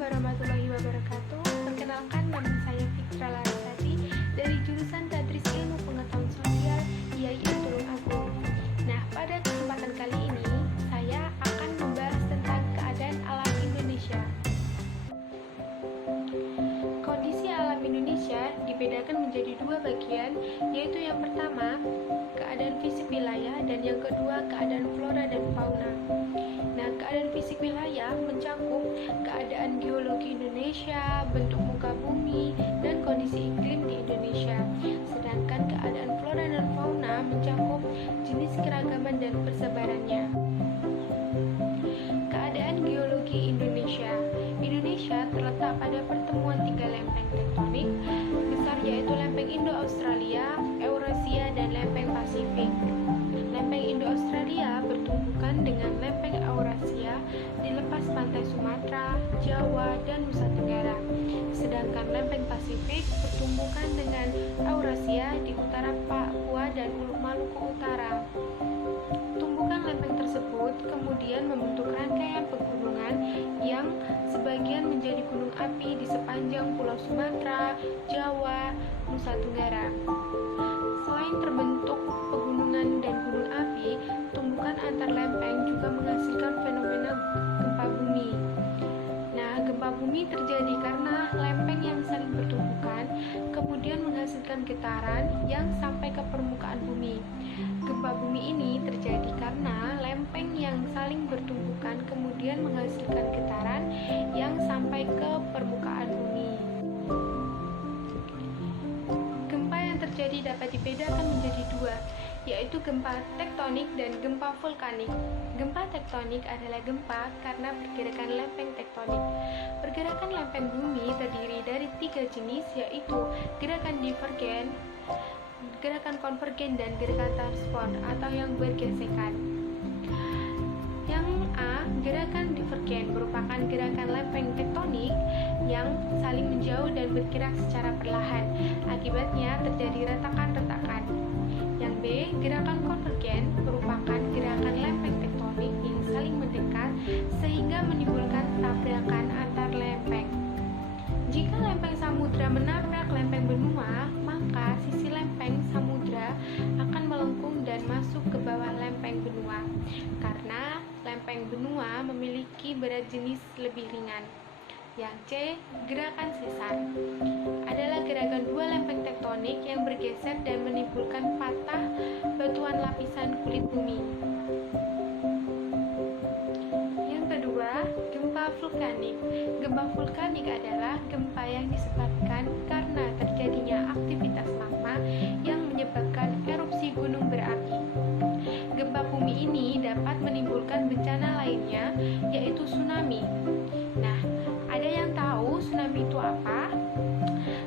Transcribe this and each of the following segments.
warahmatullahi wabarakatuh. Perkenalkan, nama saya Fitra Larasati dari jurusan Tadris Ilmu Pengetahuan Sosial IAIN Tulung Agung. Nah, pada kesempatan kali ini saya akan membahas tentang keadaan alam Indonesia. Kondisi alam Indonesia dibedakan menjadi dua bagian, yaitu yang pertama, keadaan fisik wilayah, dan yang kedua, keadaan flora dan fauna. Nah, keadaan fisik wilayah mencakup keadaan geologi Indonesia, bentuk muka bumi, dan kondisi iklim di Indonesia. Sedangkan keadaan flora dan fauna mencakup jenis keragaman dan persebarannya. Keadaan geologi Indonesia. Indonesia terletak pada pertemuan tiga lempeng tektonik besar, yaitu lempeng Indo-Australia, Eurasia, dan lempeng Pasifik. Lempeng Indo-Australia bertumbukan dengan lempeng Eurasia di lepas pantai Sumatera, Jawa, dan Nusa Tenggara. Sedangkan lempeng Pasifik bertumbukan dengan Eurasia di utara Papua dan Maluku Utara. Tumbukan lempeng tersebut kemudian membentuk rangkaian pegunungan yang sebagian menjadi gunung api di sepanjang Pulau Sumatera, Jawa, Nusa Tenggara. Selain terbentuk pegunungan dan gunung api, tumbukan antar lempeng juga menghasilkan fenomena gempa bumi. Nah, gempa bumi terjadi karena lempeng yang saling bertumbukan kemudian menghasilkan getaran yang sampai ke permukaan bumi. Gempa bumi ini terjadi karena lempeng yang saling bertumbukan kemudian menghasilkan getaran yang sampai ke permukaan bumi. Gempa yang terjadi dapat dibedakan menjadi dua, yaitu gempa tektonik dan gempa vulkanik. Gempa tektonik adalah gempa karena pergerakan lempeng tektonik. Pergerakan lempeng bumi terdiri dari tiga jenis, yaitu gerakan divergen, gerakan konvergen, dan gerakan transport atau yang bergesekan. Yang A, gerakan divergen merupakan gerakan lempeng tektonik yang saling menjauh dan bergerak secara perlahan. Akibatnya terjadi retakan-retakan. Yang B, gerakan konvergen merupakan gerakan lempeng tektonik yang saling mendekat sehingga menimbulkan tabrakan antar lempeng. Jika lempeng samudra menabrak lempeng benua, maka sisi lempeng samudra akan melengkung dan masuk ke bawah lempeng benua. Karena lempeng benua memiliki berat jenis lebih ringan. Yang C, gerakan sesar adalah gerakan dua lempeng tektonik yang bergeser dan menimbulkan patah batuan lapisan kulit bumi. Yang kedua, gempa vulkanik. Gempa vulkanik adalah gempa yang disebabkan karena terjadinya aktivitas magma yang menyebabkan erupsi gunung berapi. Gempa bumi ini dapat menimbulkan bencana lainnya, yaitu tsunami. Nah, ada yang tahu tsunami itu apa?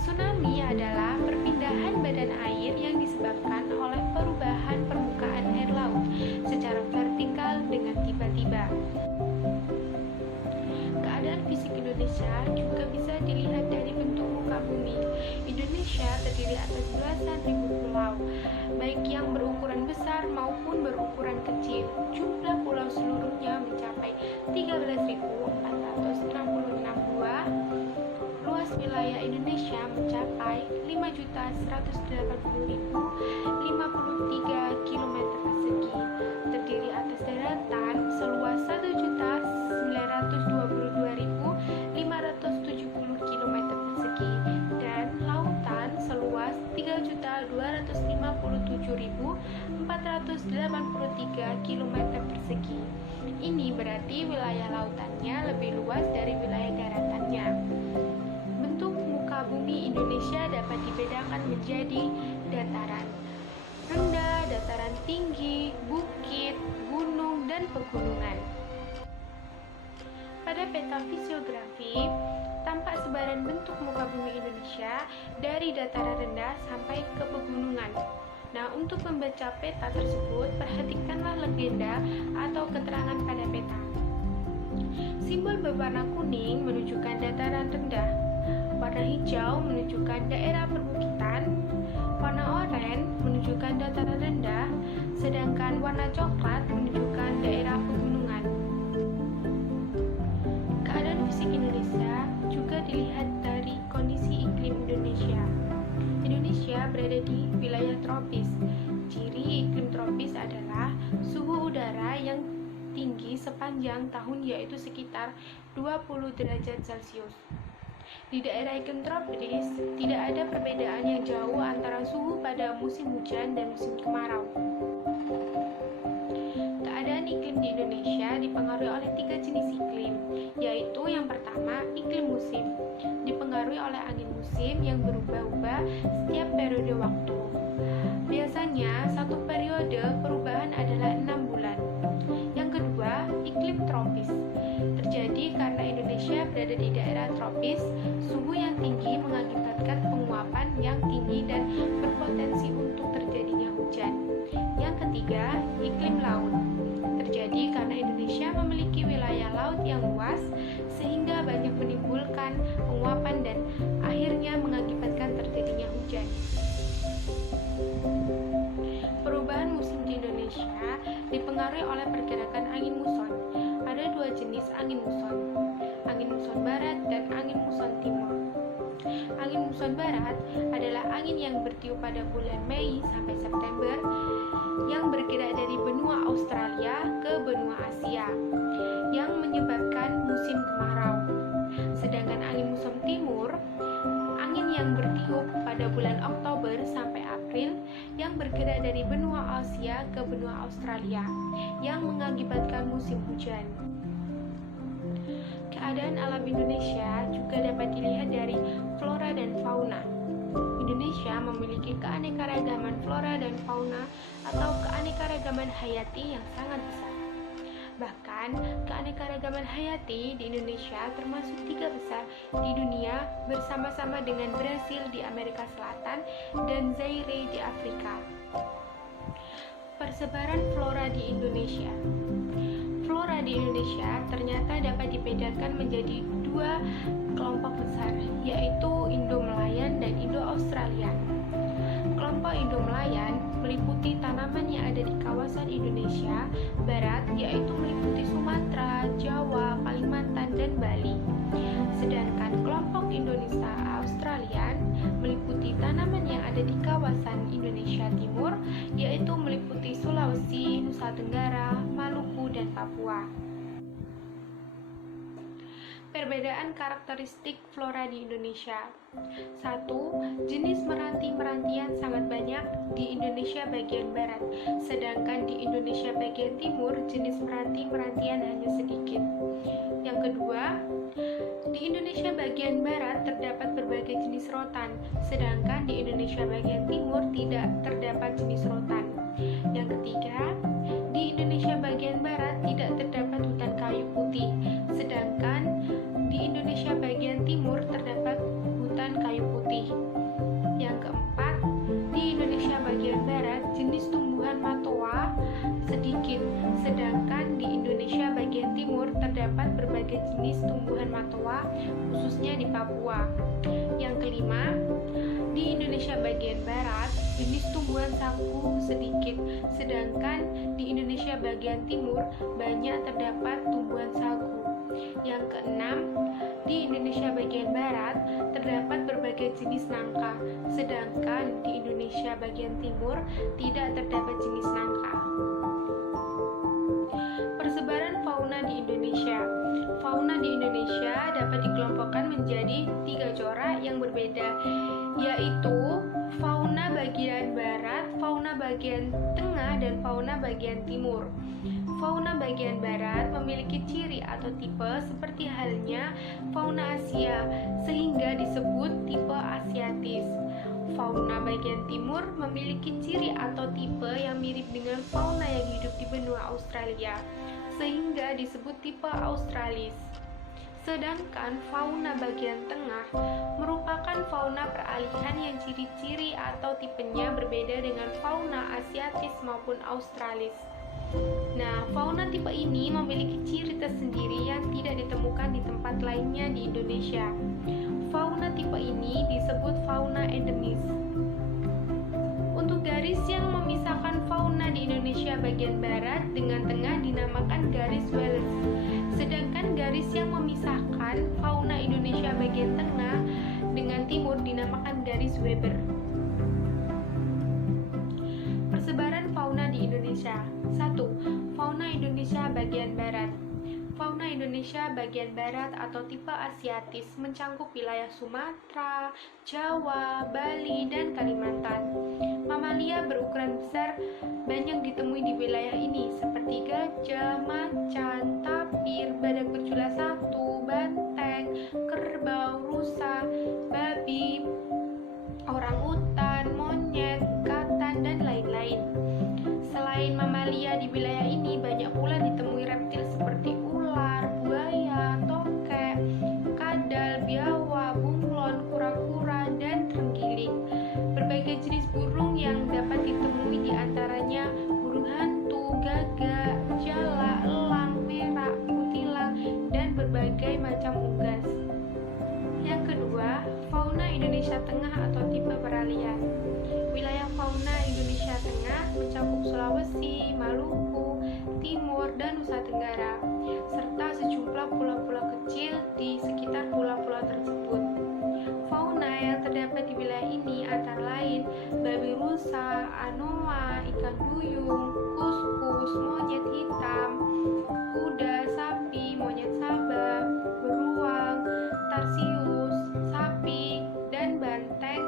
Tsunami adalah perpindahan badan air yang disebabkan oleh perubahan permukaan air laut secara vertikal dengan tiba-tiba. Keadaan fisik Indonesia juga bisa dilihat dari bentuk muka bumi. Indonesia terdiri atas belasan ribu pulau, baik yang berukuran besar maupun berukuran kecil. Jumlah pulau seluruhnya mencapai 13.466 buah. Luas wilayah Indonesia mencapai 5.180.053 km persegi, terdiri atas daratan seluas 1.922.570 km persegi dan lautan seluas 3.257.483 km persegi. Ini berarti wilayah lautannya lebih luas dari wilayah daratannya. Bentuk muka bumi Indonesia dapat dibedakan menjadi dataran rendah, dataran tinggi, bukit, gunung, dan pegunungan. Pada peta fisiografi, tampak sebaran bentuk muka bumi Indonesia dari dataran rendah sampai ke pegunungan. Nah, untuk membaca peta tersebut, perhatikanlah legenda atau keterangan pada peta. Simbol berwarna kuning menunjukkan dataran rendah, warna hijau menunjukkan daerah perbukitan, warna oranye menunjukkan dataran rendah, sedangkan warna coklat menunjukkan daerah pegunungan. Keadaan fisik Indonesia tropis. Ciri iklim tropis adalah suhu udara yang tinggi sepanjang tahun, yaitu sekitar 20 derajat Celcius. Di daerah iklim tropis, tidak ada perbedaan yang jauh antara suhu pada musim hujan dan musim kemarau. Keadaan iklim di Indonesia dipengaruhi oleh 3 jenis iklim, yaitu yang pertama, iklim musim, dipengaruhi oleh angin musim yang berubah-ubah setiap periode waktu. Biasanya, satu periode perubahan adalah 6 bulan. Yang kedua, iklim tropis, terjadi karena Indonesia berada di daerah tropis. Suhu yang tinggi mengakibatkan penguapan yang tinggi dan berpotensi untuk terjadinya hujan. Yang ketiga, iklim laut, terjadi karena Indonesia memiliki wilayah laut yang luas sehingga banyak menimbulkan penguapan dan akhirnya mengakibatkan terjadinya hujan. Perubahan musim di Indonesia dipengaruhi oleh pergerakan angin muson. Ada 2 jenis angin muson barat dan angin muson timur. Angin muson barat adalah angin yang bertiup pada bulan Mei sampai September, yang bergerak dari benua Australia ke benua Asia, yang menyebabkan musim kemarau. Sedangkan angin muson timur, angin yang bertiup pada bulan Oktober sampai April, yang bergerak dari benua Asia ke benua Australia, yang mengakibatkan musim hujan. Keadaan alam Indonesia juga dapat dilihat dari flora dan fauna. Indonesia memiliki keanekaragaman flora dan fauna atau keanekaragaman hayati yang sangat besar. Bahkan, keanekaragaman hayati di Indonesia termasuk 3 besar di dunia bersama-sama dengan Brasil di Amerika Selatan dan Zaire di Afrika. Persebaran flora di Indonesia. Flora di Indonesia ternyata dapat dibedakan menjadi 2 kelompok besar, yaitu Indo-Melayan dan Indo-Australian. Kelompok Indo-Melayan meliputi tanaman yang ada di kawasan Indonesia Barat, yaitu meliputi Sumatera, Jawa, Kalimantan, dan Bali. Sedangkan kelompok Indonesia Australian meliputi tanaman yang ada di kawasan Indonesia Timur, yaitu meliputi Sulawesi, Nusa Tenggara, Maluku, dan Papua. Perbedaan karakteristik flora di Indonesia. 1. Jenis meranti-merantian sangat banyak di Indonesia bagian barat, sedangkan di Indonesia bagian timur jenis meranti-merantian hanya sedikit. Yang kedua, di Indonesia bagian barat terdapat berbagai jenis rotan, sedangkan di Indonesia bagian timur tidak terdapat jenis rotan. Yang ketiga, di Indonesia bagian barat tidak terdapat hutan kayu putih, sedangkan di Indonesia bagian timur terdapat hutan kayu putih. Yang keempat, di Indonesia bagian barat jenis tumbuhan matoa sedikit, sedangkan di Indonesia bagian timur terdapat berbagai jenis tumbuhan matoa, khususnya di Papua. Yang kelima, di Indonesia bagian barat jenis tumbuhan sagu sedikit, sedangkan di Indonesia bagian timur banyak terdapat tumbuhan sagu. Yang keenam, di Indonesia bagian barat terdapat berbagai jenis nangka, sedangkan di Indonesia bagian timur tidak terdapat jenis nangka. Persebaran fauna di Indonesia. Fauna di Indonesia dapat dikelompokkan menjadi 3 corak yang berbeda, yaitu fauna bagian barat, fauna bagian tengah, dan fauna bagian timur. Fauna bagian barat memiliki ciri atau tipe seperti halnya fauna Asia, sehingga disebut tipe Asiatis. Fauna bagian timur memiliki ciri atau tipe yang mirip dengan fauna yang hidup di benua Australia, sehingga disebut tipe Australis. Sedangkan fauna bagian tengah merupakan fauna peralihan yang ciri-ciri atau tipenya berbeda dengan fauna Asiatis maupun Australis. Nah, fauna tipe ini memiliki ciri tersendiri yang tidak ditemukan di tempat lainnya di Indonesia. Fauna tipe ini disebut fauna endemis. Untuk garis yang memisahkan fauna di Indonesia bagian barat dengan tengah dinamakan garis Wallace. Sedangkan garis yang memisahkan fauna Indonesia bagian tengah dengan timur dinamakan garis Weber. Indonesia. 1. Fauna Indonesia bagian barat. Fauna Indonesia bagian barat atau tipe Asiatis mencakup wilayah Sumatera, Jawa, Bali, dan Kalimantan. Mamalia berukuran besar banyak ditemui di wilayah ini seperti gajah, macan, tapir, badak berjula satu, banteng, kerbau, rusa, babi, orangutan, monyet, katan, dan lain-lain. Selain mamalia di wilayah ini banyak pula ditemui reptil seperti ular, buaya, tokek, kadal, biawak, bunglon, kura-kura, dan terenggiling. Berbagai jenis burung yang dapat ditemui diantaranya burung hantu, gagak, jalak, elang, merak, kutilang, dan berbagai macam unggas. Yang kedua, fauna Indonesia Tengah atau tipe peralihan. Wilayah fauna Indonesia Tengah mencakup Sulawesi, Maluku, Timur, dan Nusa Tenggara, serta sejumlah pulau-pulau kecil di sekitar pulau-pulau tersebut. Fauna yang terdapat di wilayah ini antara lain babi rusa, anoa, ikan duyung, kuskus, monyet hitam, kuda, sapi, monyet sabah, beruang, tarsius, sapi, dan banteng.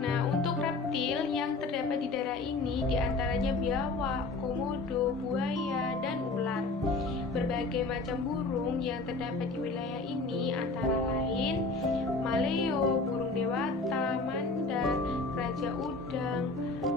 Nah, untuk reptil yang terdapat di daerah ini diantaranya biawak, komodo, buaya, dan ular. Berbagai macam burung yang terdapat di wilayah ini antara lain maleo, burung dewata, mandar, raja udang,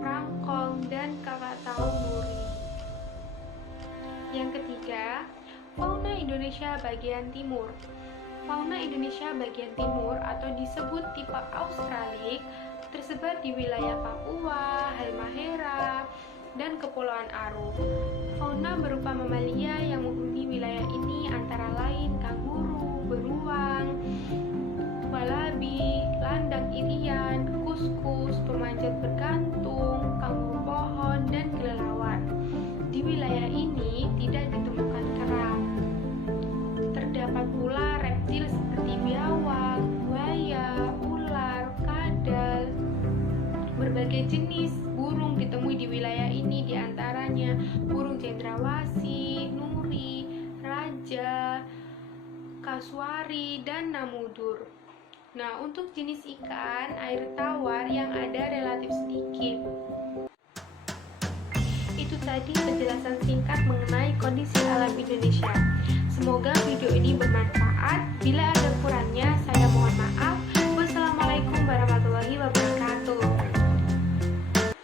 rangkong, dan kakatau nuri. Yang ketiga, fauna Indonesia bagian timur. Fauna Indonesia bagian timur atau disebut tipe Australik tersebar di wilayah Papua, Halmahera, dan Kepulauan Aru. Fauna berupa mamalia yang menghuni wilayah ini antara lain kanguru, beruang, walabi, landak irian, kuskus, pemanjat bergantung, kanguru pohon, dan kelelawar. Di wilayah ini tidak ditemukan kera. Terdapat pula reptil seperti biawak, buaya, ular, kadal. Berbagai jenis burung ditemui di wilayah ini diantaranya burung cendrawasih, nuri, raja, kasuari, dan namudur. Nah, untuk jenis ikan air tawar yang ada relatif sedikit. Itu tadi penjelasan singkat mengenai kondisi alam Indonesia. Semoga video ini bermanfaat. Bila ada